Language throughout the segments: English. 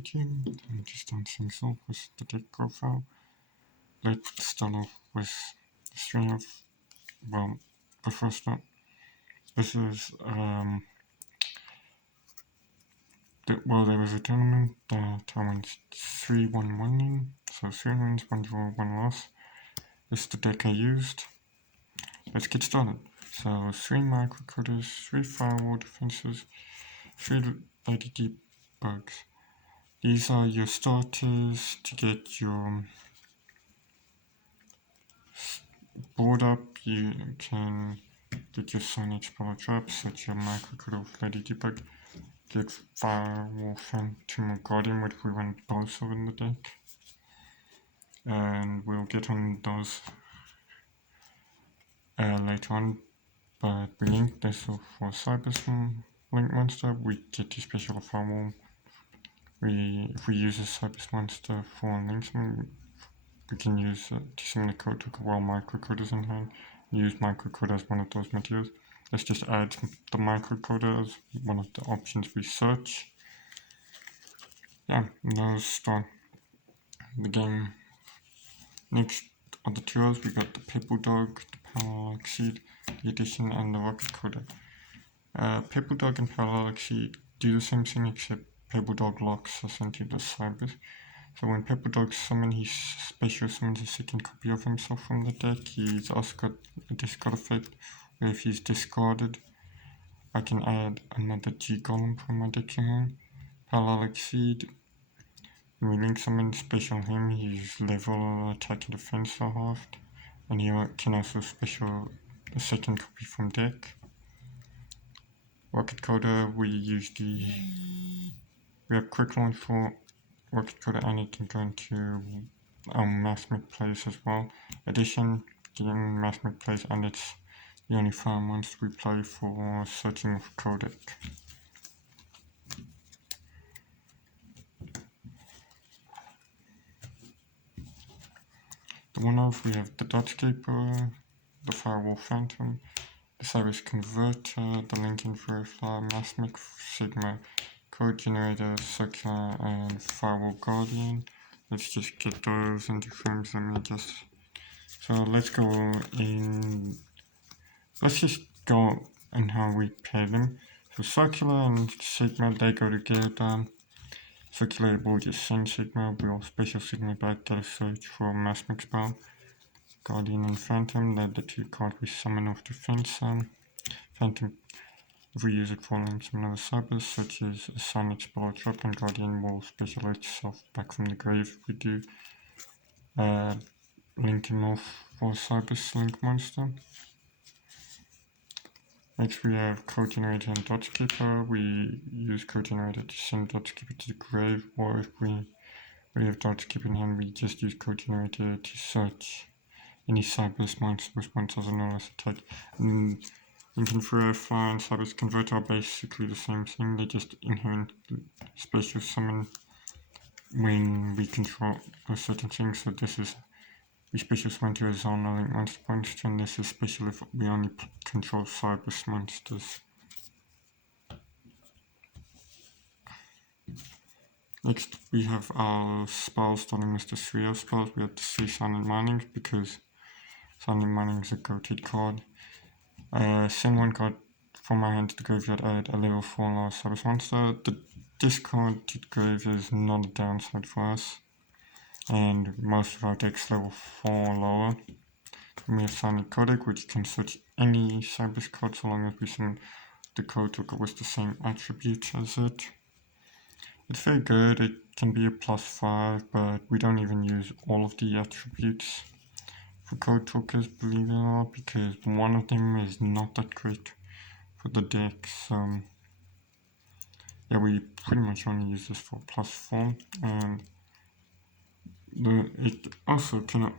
making. I'm just starting things off with the deck profile. Let's start off with the string of, well, the first one. This is, there was a tournament that I went 3-1 winning, so 3 wins, 1 draw, 1 loss. This is the deck I used. Let's get started. So 3 microcoders, 3 firewall defenses, 3 lady deep bugs. These are your starters to get your board up. You can get your Sonic power traps, such your microcoder of lady deep bug. Get firewall phantom or guardian, which we want both of in the deck. And we'll get on those later on, but we link this for Cyber Link Monster. We get the special firewall. If we use a Cyber Monster for links, we can use similar code to while microcoder in hand. Use microcoder as one of those materials. Let's just add the microcoder as one of the options we search. Yeah, let's start the game. Next on the tools, we got the Pebble Dog, the Parallel Exceed, the Edition, and the Rocket Coder. Pebble Dog and Parallel Exceed do the same thing, except Pebble Dog locks us into the cybers. So when Pebble Dog summons, he special summons a second copy of himself from the deck. He's also got a discard effect, where if he's discarded, I can add another G-Golem from my deck in hand. Parallel Exceed, when we link summon special him, his level, attack and defense are halved, and he can also special a second copy from deck. Rocket Coder, we have quick launch for Rocket Coder, and it can go into Mathematic Plays as well. Addition, getting Mathematic Plays, and it's the only fire monster we play for searching of codec. The one-off, we have the Dotscaper, the Firewall Phantom, the Cyrus Converter, the Lincoln Verifier, Mathematic Sigma, Code Generator, Circular, and Firewall Guardian. Let's just get those into frames. So let's just go on how we pair them. So Circular and Sigma, they go together. Circular will just send Sigma, we'll special Sigma back, get a search for Mathematic spell. Guardian and Phantom, they're the 2 cards we summon off defense. Phantom, if we use it for some other cybers, such as a Sonic spell or trap, and Guardian will special itself back from the grave if we do. Link him off for Cyber's Link Monster. Next we have Code Generator and Dotscaper. We use Code Generator to send Dotscaper to the grave, or if we have Dotscaper in hand, we just use Code Generator to search any Cyber's monsters as a no attack. And Lincoln Verify and Cyber's Converter are basically the same thing, they just inherent special summon when we control a certain thing. So this is, we special summon to a zone or link monster monster, and this is special if we only control Cyber's monsters. Next we have our spells, starting with the 3 spells. We have the 3 Silent Mining, because Silent Mining is a goated card. Send 1 card from my hand to the graveyard, add a level 4 lower Cyber's monster. The discard to the grave is not a downside for us, and most of our decks level 4 lower. Then we have Silent Codec, which can search any Cyber's card so long as we send the code to go with the same attributes as it. It's very good, it can be a +5, but we don't even use all of the attributes for code talkers, believe it or not, because one of them is not that great for the deck. So yeah, we pretty much only use this for +4, and it also can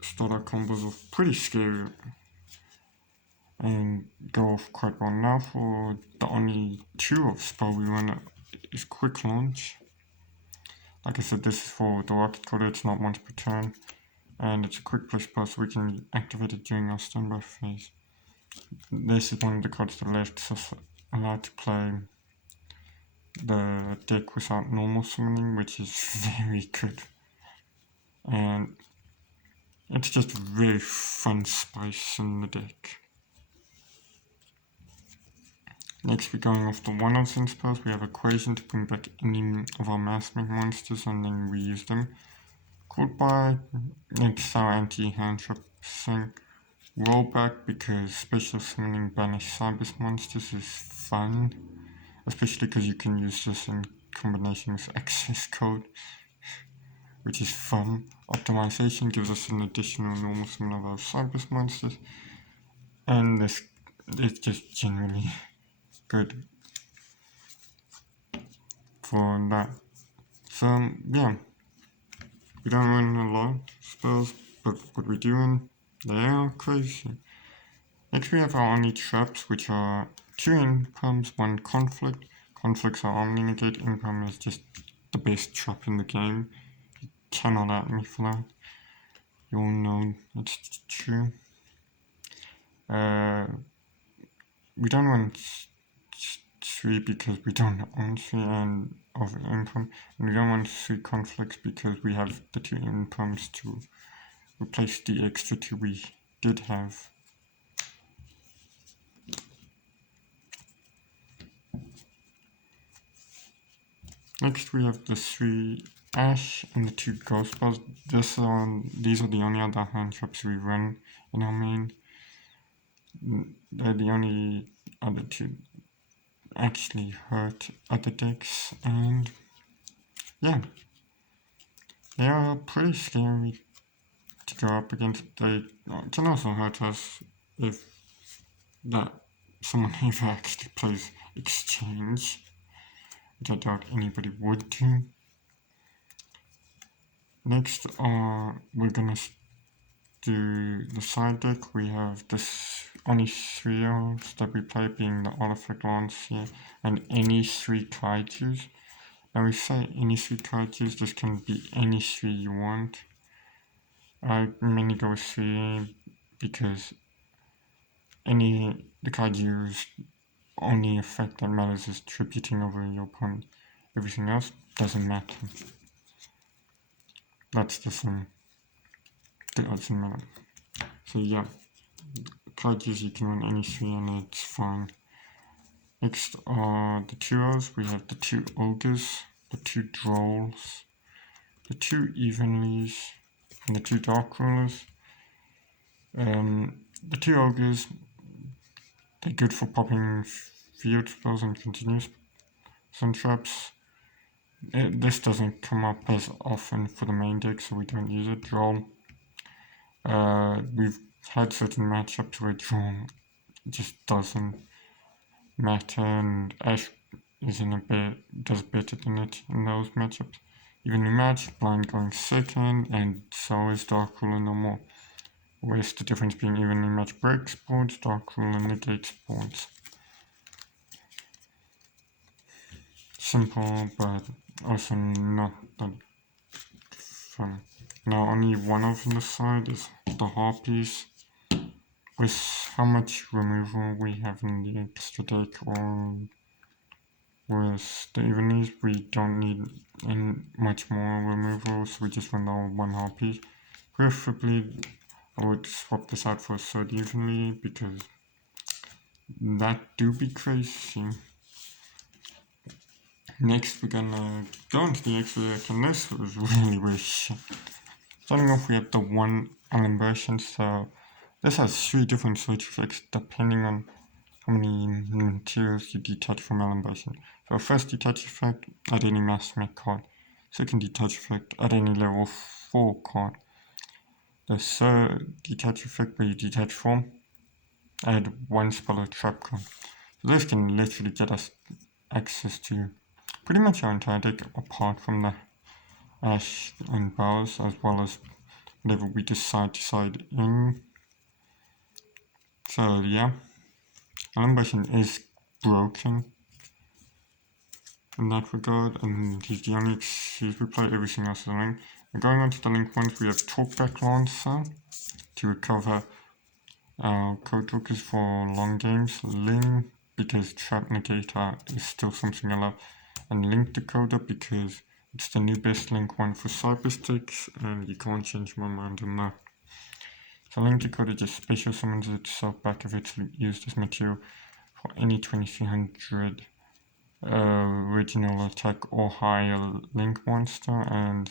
start our combos off pretty scary and go off quite well. Now for the only 2 of spell we run is Quick Launch. Like I said, this is for the Rocket Coder, it's not once per turn, and it's a quick play spell, so we can activate it during our standby phase. This is one of the cards that lets us allowed to play the deck without normal summoning, which is very good. And it's just a very fun spice in the deck. Next, we're going off the one-offs and spells. We have Equation to bring back any of our Mathmech monsters and then reuse them. Goodbye. Next, our anti-hand trap thing. Rollback, because special summoning banish Cybers monsters is fun. Especially because you can use this in combination with access code, which is fun. Optimization gives us an additional normal summon of our Cybers monsters. And this is just generally good for that. So yeah, we don't run a lot of spells, but what we do run, they are crazy. Next we have our only traps, which are 2 incomes, 1 conflict. Conflicts are only negate. Income is just the best trap in the game. You cannot at me for that. You all know it's true. We don't run 3 because we don't own 3 and of income, and we don't want 3 conflicts because we have the 2 incomes to replace the extra 2 we did have. Next we have the 3 Ash and the 2 Ghost Spells. These are the only other hand traps we run in our main. They're the only other 2 actually hurt other decks, and yeah, they are pretty scary to go up against. They can also hurt us if that someone ever actually plays Exchange, which I doubt anybody would do. Next, we're gonna do the side deck. We have this only 3 elves that we play, being the Artifact Lancia and any 3 kaijus. Now we say any 3 kaijus, this can be any 3 you want. I mainly go with 3 because the kaiju's only effect that matters is tributing over your opponent. Everything else doesn't matter. That's the thing. It doesn't matter. So yeah, kaijus you can run any 3 and it's fine. Next are the 2 elves. We have the 2 ogres, the 2 drolls, the 2 evenlies, and the 2 dark rulers. The 2 ogres, they're good for popping field spells and continuous sun traps. This doesn't come up as often for the main deck, so we don't use it. Droll. We've had certain matchups where Droll just doesn't matter, and Ash does better than it in those matchups. Evenly matched, Blind going second, and so is Dark Ruler no more. With the difference being evenly matched breaks boards, Dark Ruler negates boards. Simple, but also not that fun. Now only one of the side is the Harpies. With how much removal we have in the extra deck, or with the evenlies, we don't need much more removal, so we just run our 1 Harpy. Preferably, I would swap this out for a 3rd evenly, because that do be crazy. Next, we're gonna go into the extra deck, and this was really wish. Starting off, we have the 1 Alimberation, so this has 3 different switch effects depending on how many materials you detach from Alimberation. So first detach effect, add any Mathmech card. Second detach effect, add any level 4 card. The third detach effect, where you detach from, add 1 spell or trap card. So this can literally get us access to pretty much our entire deck, apart from the Ash and Bowers, as well as whatever we decide in. So yeah, Alimberation is broken in that regard, and he's the only excuse we play. Everything else is link. And going on to the link ones, we have Talkback Lancer to recover our code talkers for long games. Ling, because Trap Negator is still something I love. and link decoder because it's the new best link one for cybersticks, and you can't change my mind on that. So link decoder just special summons itself back if it's used as material for any 2300 original attack or higher link monster, and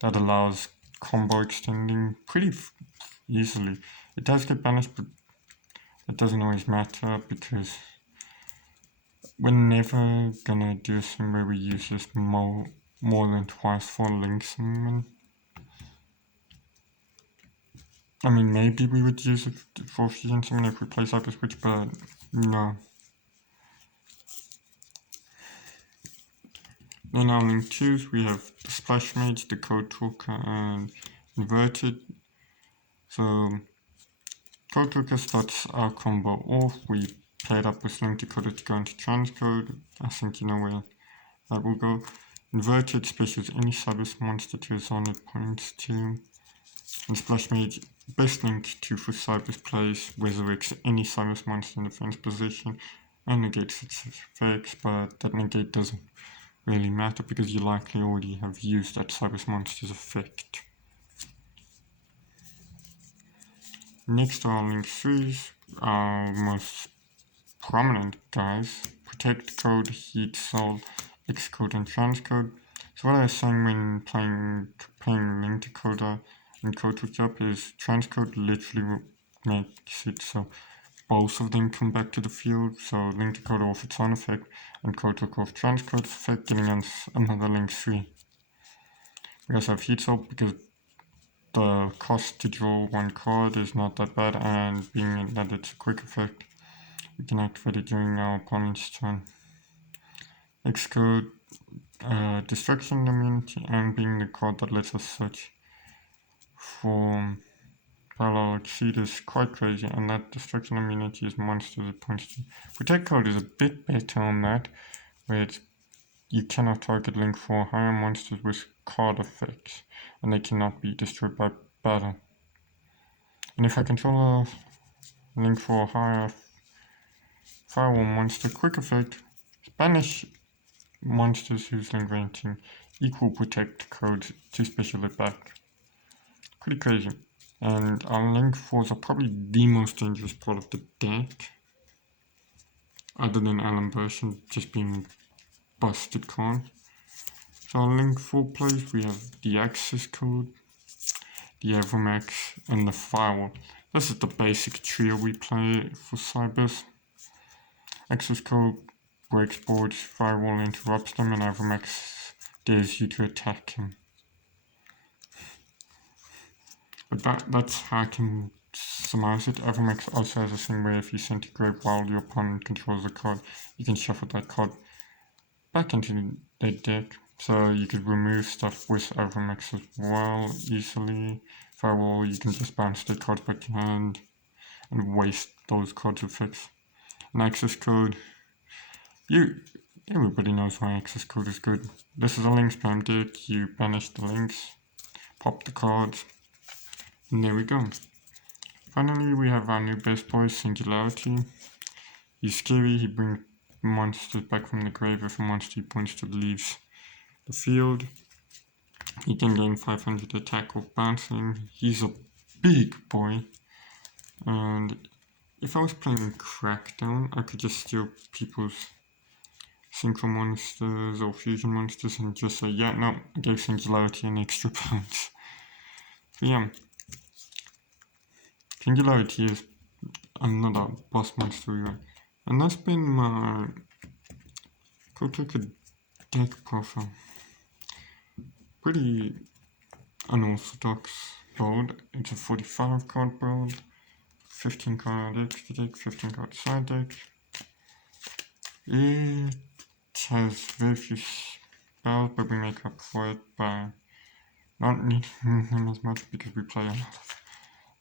that allows combo extending pretty easily. It does get banished, but it doesn't always matter because we're never gonna do a thing where we use this more than twice for link summon. I mean, maybe we would use it for fusion summon if we play Cyber Switch, but no. In our link 2s, we have the Splash Mage, the Code Talker, and Inverted. So, Code Talker starts our combo off. We play it up with Link Decoder to go into Transcode. I think you know where that will go. Inverted specials any Cyber monster to his on it points to. And Splash Mage, best link to for Cyber's plays, resurrects any Cyber monster in defense position and negates its effects, but that negate doesn't really matter because you likely already have used that Cyber monster's effect. Next are link 3s, our most prominent guys: Protect Code, Heat Soul, Xcode, and Transcode. So what I was saying when playing link decoder and code hookup is transcode literally makes it so both of them come back to the field. So link decoder off its own effect and code hook off transcode's effect, giving us another link 3. We also have heat soul because the cost to draw one card is not that bad, and being that it's a quick effect, we can activate it during our opponent's turn. Xcode, Destruction Immunity, and being the card that lets us search for parallel exceed is quite crazy, and that Destruction Immunity is monsters it points to. Protect Code is a bit better on that, where you cannot target link 4 higher monsters with card effects, and they cannot be destroyed by battle. And if I control a link 4 higher firewall monster, quick effect, banish monsters whose link rating equal protect codes to special it back. Pretty crazy. And our link 4s are probably the most dangerous part of the deck, other than Alan Bershon just being busted card. So our link 4 plays, we have the access code, the Evermax, and the firewall. This is the basic trio we play for Cybers. Access code breaks boards, firewall interrupts them, and Evermax dares you to attack him. But that's how I can summarize it. Evermax also has a thing where if you centigrade while your opponent controls a card, you can shuffle that card back into their deck. So you could remove stuff with Evermax as well easily. Firewall, you can just bounce the cards back to hand and waste those cards' effects. And access code, everybody knows why access code is good. This is a link spam deck. You banish the links, pop the cards, and there we go. Finally, we have our new best boy, Singularity. He's scary. He brings monsters back from the grave if a monster he points to leaves the field. He can gain 500 attack off bouncing. He's a big boy. And if I was playing Crackdown, I could just steal people's synchro monsters or fusion monsters and just say, yeah, no, I gave Singularity an extra bounce. So yeah, Singularity is another boss monster we run. And that's been my Kotoka deck profile. Pretty unorthodox build. It's a 45 card build, 15 card extra deck, 15 card side deck. It has very few spells, but we make up for it by not needing them as much because we play a lot of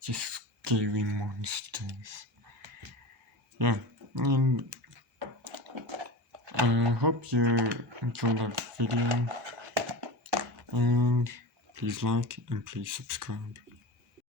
just scary monsters. Yeah, and I hope you enjoyed that video, and please like and please subscribe.